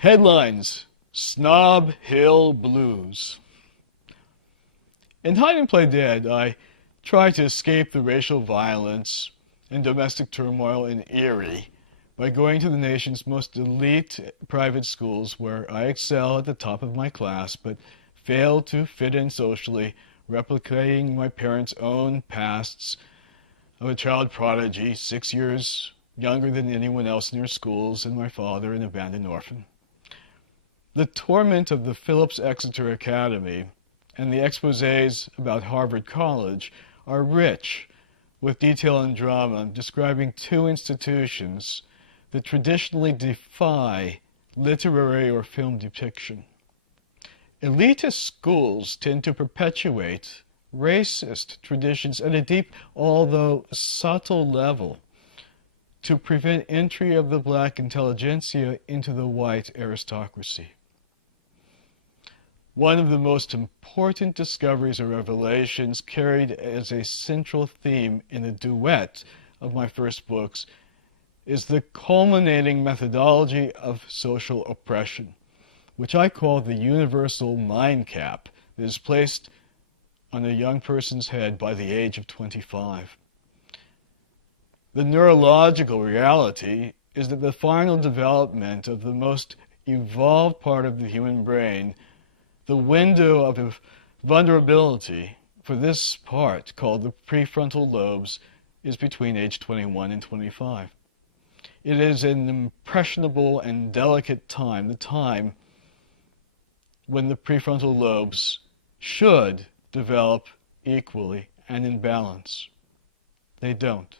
Headlines: SNOB Hill Blues. In Hide and Play Dead, I try to escape the racial violence and domestic turmoil in Erie by going to the nation's most elite private schools where I excel at the top of my class but fail to fit in socially, replicating my parents' own pasts of a child prodigy 6 years younger than anyone else in their schools and my father an abandoned orphan. The torment of the Philips Exeter Academy and the exposés about Harvard College are rich with detail and drama describing two institutions that traditionally defy literary or film depiction. Elitist schools tend to perpetuate racist traditions at a deep, although subtle level to prevent entry of the black intelligentsia into the white aristocracy. One of the most important discoveries or revelations carried as a central theme in the duet of my first books is the culminating methodology of social oppression, which I call the universal mind cap that is placed on a young person's head by the age of 25. The neurological reality is that the final development of the most evolved part of the human brain, the window of vulnerability for this part, called the prefrontal lobes, is between age 21 and 25. It is an impressionable and delicate time, the time when the prefrontal lobes should develop equally and in balance. They don't.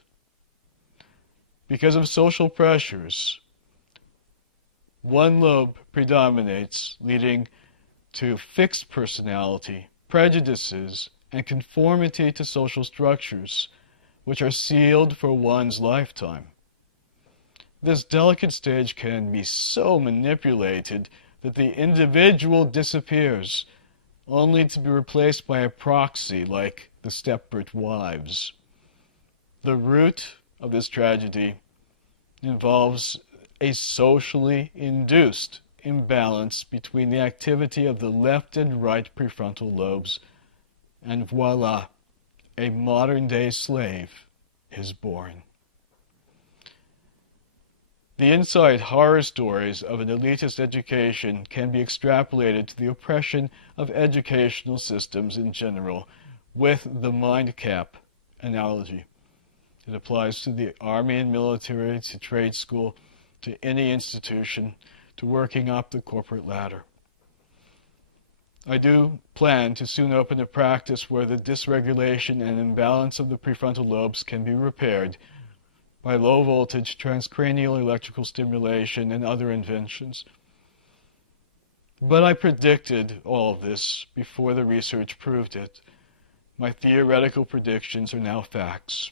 Because of social pressures, one lobe predominates, leading to fixed personality, prejudices, and conformity to social structures, which are sealed for one's lifetime. This delicate stage can be so manipulated that the individual disappears, only to be replaced by a proxy like the Stepford wives. The root of this tragedy involves a socially induced imbalance between the activity of the left and right prefrontal lobes, and voila, a modern-day slave is born. The inside horror stories of an elitist education can be extrapolated to the oppression of educational systems in general with the mind cap analogy. It applies to the army and military, to trade school, to any institution, to working up the corporate ladder. I do plan to soon open a practice where the dysregulation and imbalance of the prefrontal lobes can be repaired by low-voltage transcranial electrical stimulation and other inventions. But I predicted all of this before the research proved it. My theoretical predictions are now facts,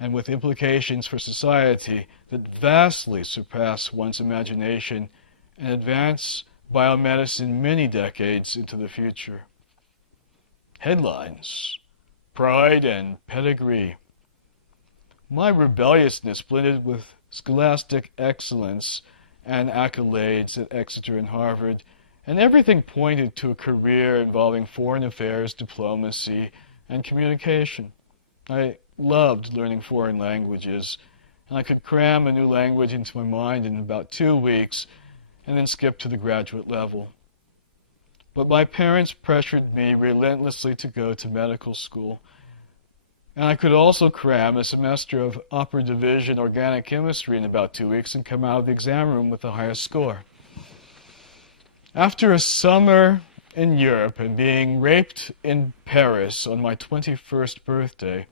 and with implications for society that vastly surpass one's imagination and advance biomedicine many decades into the future. Headlines: Pride and Pedigree. My rebelliousness blended with scholastic excellence and accolades at Exeter and Harvard, and everything pointed to a career involving foreign affairs, diplomacy, and communication. I loved learning foreign languages, and I could cram a new language into my mind in about 2 weeks and then skip to the graduate level. But my parents pressured me relentlessly to go to medical school, and I could also cram a semester of upper division organic chemistry in about 2 weeks and come out of the exam room with the highest score. After a summer in Europe and being raped in Paris on my 21st birthday,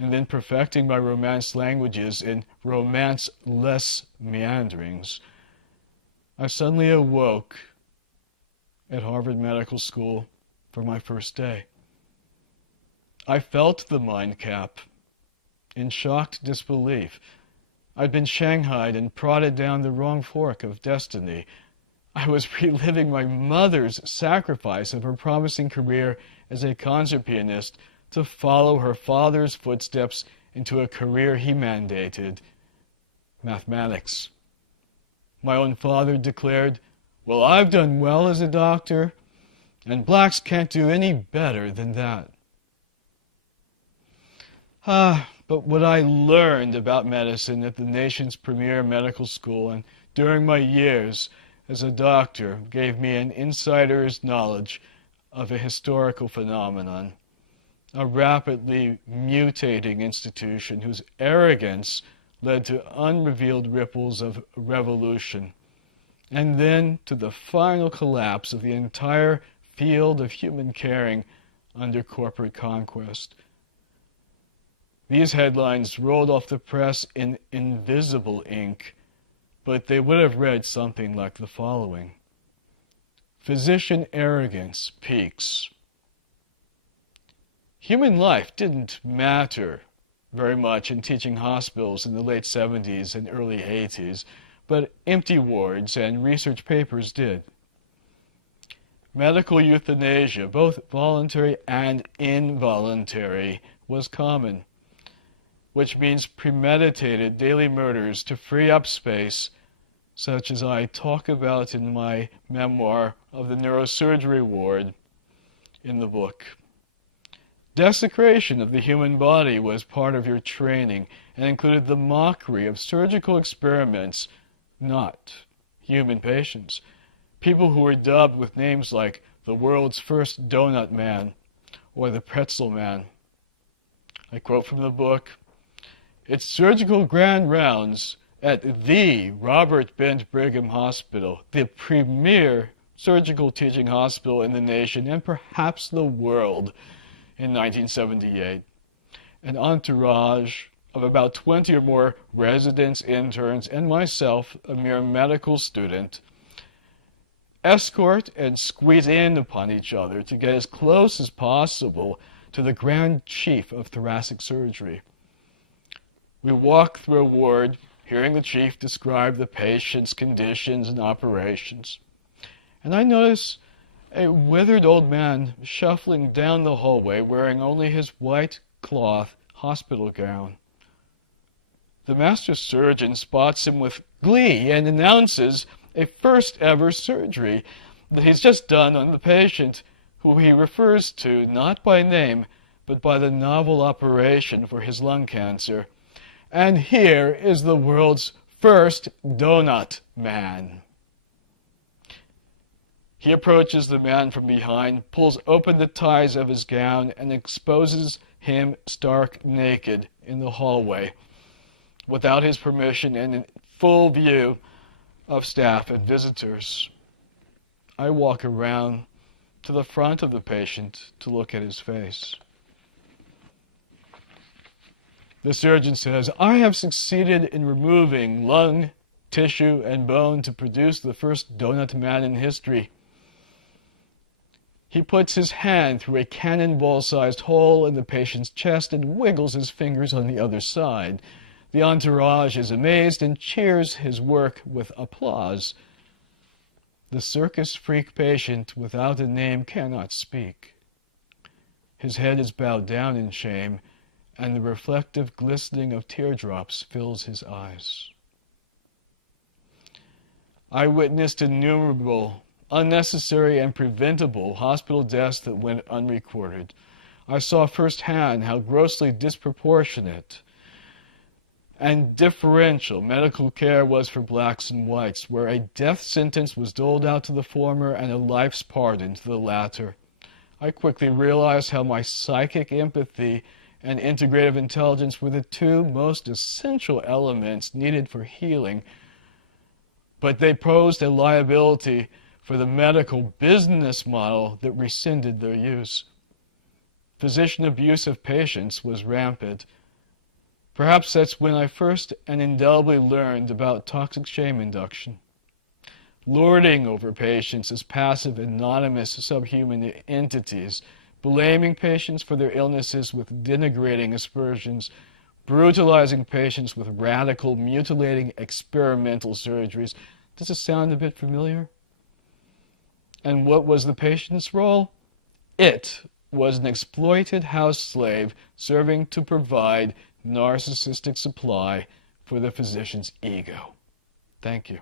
and then perfecting my Romance languages in romance-less meanderings, I suddenly awoke at Harvard Medical School for my first day. I felt the mind cap in shocked disbelief. I'd been shanghaied and prodded down the wrong fork of destiny. I was reliving my mother's sacrifice of her promising career as a concert pianist to follow her father's footsteps into a career he mandated, mathematics. My own father declared, "Well, I've done well as a doctor, and blacks can't do any better than that." But what I learned about medicine at the nation's premier medical school and during my years as a doctor gave me an insider's knowledge of a historical phenomenon, a rapidly mutating institution whose arrogance led to unrevealed ripples of revolution, and then to the final collapse of the entire field of human caring under corporate conquest. These headlines rolled off the press in invisible ink, but they would have read something like the following. Physician arrogance peaks. Human life didn't matter very much in teaching hospitals in the late 70s and early 80s, but empty wards and research papers did. Medical euthanasia, both voluntary and involuntary, was common, which means premeditated daily murders to free up space, such as I talk about in my memoir of the neurosurgery ward in the book. Desecration of the human body was part of your training and included the mockery of surgical experiments, not human patients. People who were dubbed with names like the world's first donut man or the pretzel man. I quote from the book, "Its surgical grand rounds at the Robert Bent Brigham Hospital, the premier surgical teaching hospital in the nation and perhaps the world, in 1978. An entourage of about 20 or more residents, interns, and myself, a mere medical student, escort and squeeze in upon each other to get as close as possible to the Grand Chief of Thoracic Surgery. We walk through a ward, hearing the chief describe the patient's conditions and operations. And I notice a withered old man shuffling down the hallway wearing only his white cloth hospital gown. The master surgeon spots him with glee and announces a first ever surgery that he's just done on the patient, who he refers to not by name but by the novel operation for his lung cancer. And here is the world's first donut man. He approaches the man from behind, pulls open the ties of his gown, and exposes him stark naked in the hallway, without his permission and in full view of staff and visitors. I walk around to the front of the patient to look at his face. The surgeon says, "I have succeeded in removing lung, tissue, and bone to produce the first donut man in history." He puts his hand through a cannonball-sized hole in the patient's chest and wiggles his fingers on the other side. The entourage is amazed and cheers his work with applause. The circus freak patient without a name cannot speak. His head is bowed down in shame, and the reflective glistening of teardrops fills his eyes. I witnessed innumerable, unnecessary and preventable hospital deaths that went unrecorded. I saw firsthand how grossly disproportionate and differential medical care was for blacks and whites, where a death sentence was doled out to the former and a life's pardon to the latter. I quickly realized how my psychic empathy and integrative intelligence were the two most essential elements needed for healing, but they posed a liability for the medical business model that rescinded their use. Physician abuse of patients was rampant. Perhaps that's when I first and indelibly learned about toxic shame induction. Lording over patients as passive, anonymous, subhuman entities, blaming patients for their illnesses with denigrating aspersions, brutalizing patients with radical, mutilating, experimental surgeries. Does it sound a bit familiar? And what was the patient's role? It was an exploited house slave serving to provide narcissistic supply for the physician's ego. Thank you.